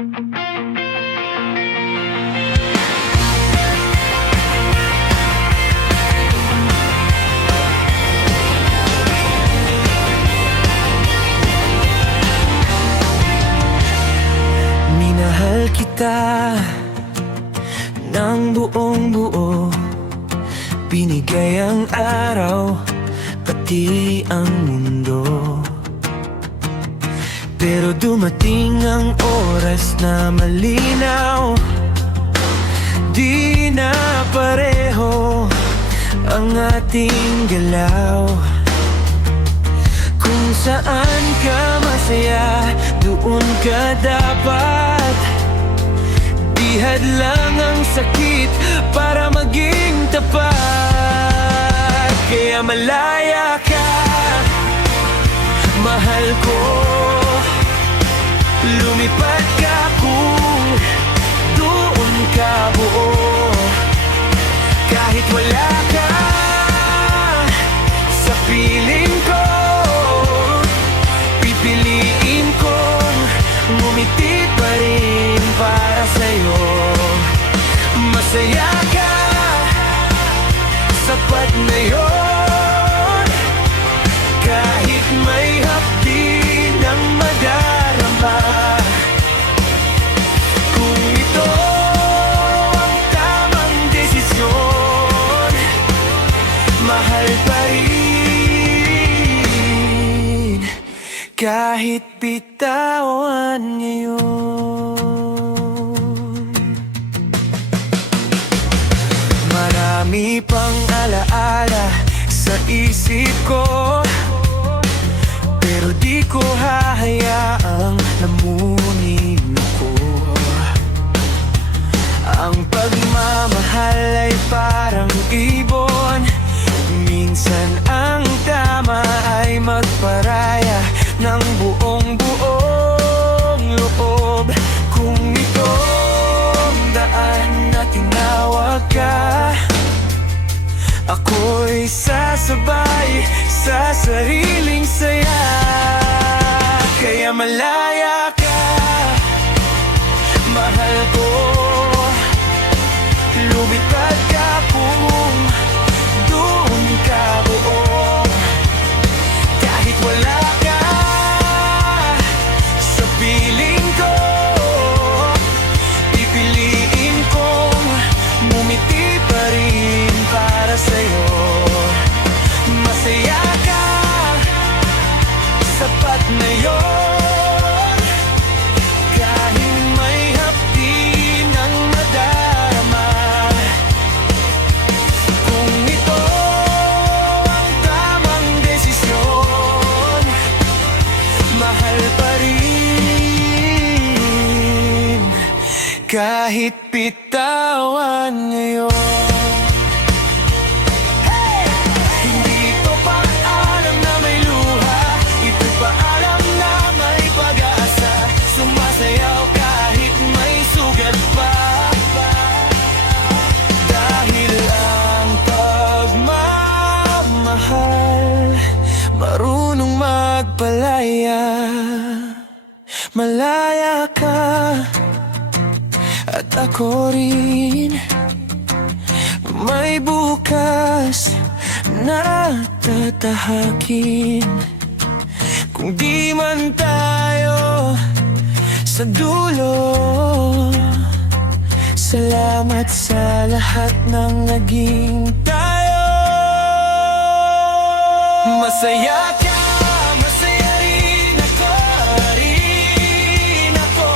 Minahal kita ng buong buo, binigay ang araw, pati ang mundo. Pero dumating ang oras na malinaw, di na pareho ang ating galaw. Kung saan ka masaya, doon ka dapat. Di hadlang ang sakit para maging tapat. Kaya malaya ka, mahal ko. Lumipad ka kung doon ka buo. Kahit wala ka sa piling ko, pipiliin kong ngumiti pa rin para sa'yo. Masaya ka, sapat na yun. Kahit may hapdi ng madarama, kung ito ang tamang desisyon, mahal pa rin kahit bitawan ngayon. Marami pang alaala sa isip ko, pero di ko hahayaang lamunin ako. Ang pagmamahal ay parang ibon, minsan ang tama ay magparaya ng buong loob. Kung itong daan na tinawag ka, ako'y sasabay sa sariling saya. Kaya malaya ka, mahal ko. Lumipad ka kung doon ka buo. Kahit wala ka sa piling ko, pipiliin kong ngumiti pa rin para sa'yo. Masaya ka, sapat na yun. Kahit may hapdi ng madarama, kung ito ang tamang desisyon, mahal pa rin kahit bitawan ngayon. Marunong magpalaya, malaya ka at ako rin. May bukas na tatahakin. Kung di man tayo sa dulo, salamat sa lahat ng naging tayo. Masaya ka, masaya rin ako,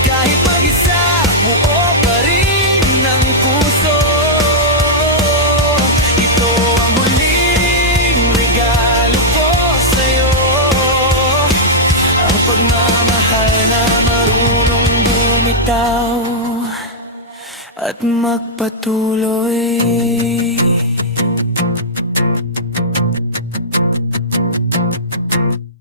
kahit mag-isa, buo pa rin ang puso. Ito ang huling regalo ko sa'yo, ang pagmamahal na marunong bumitaw at magpatuloy.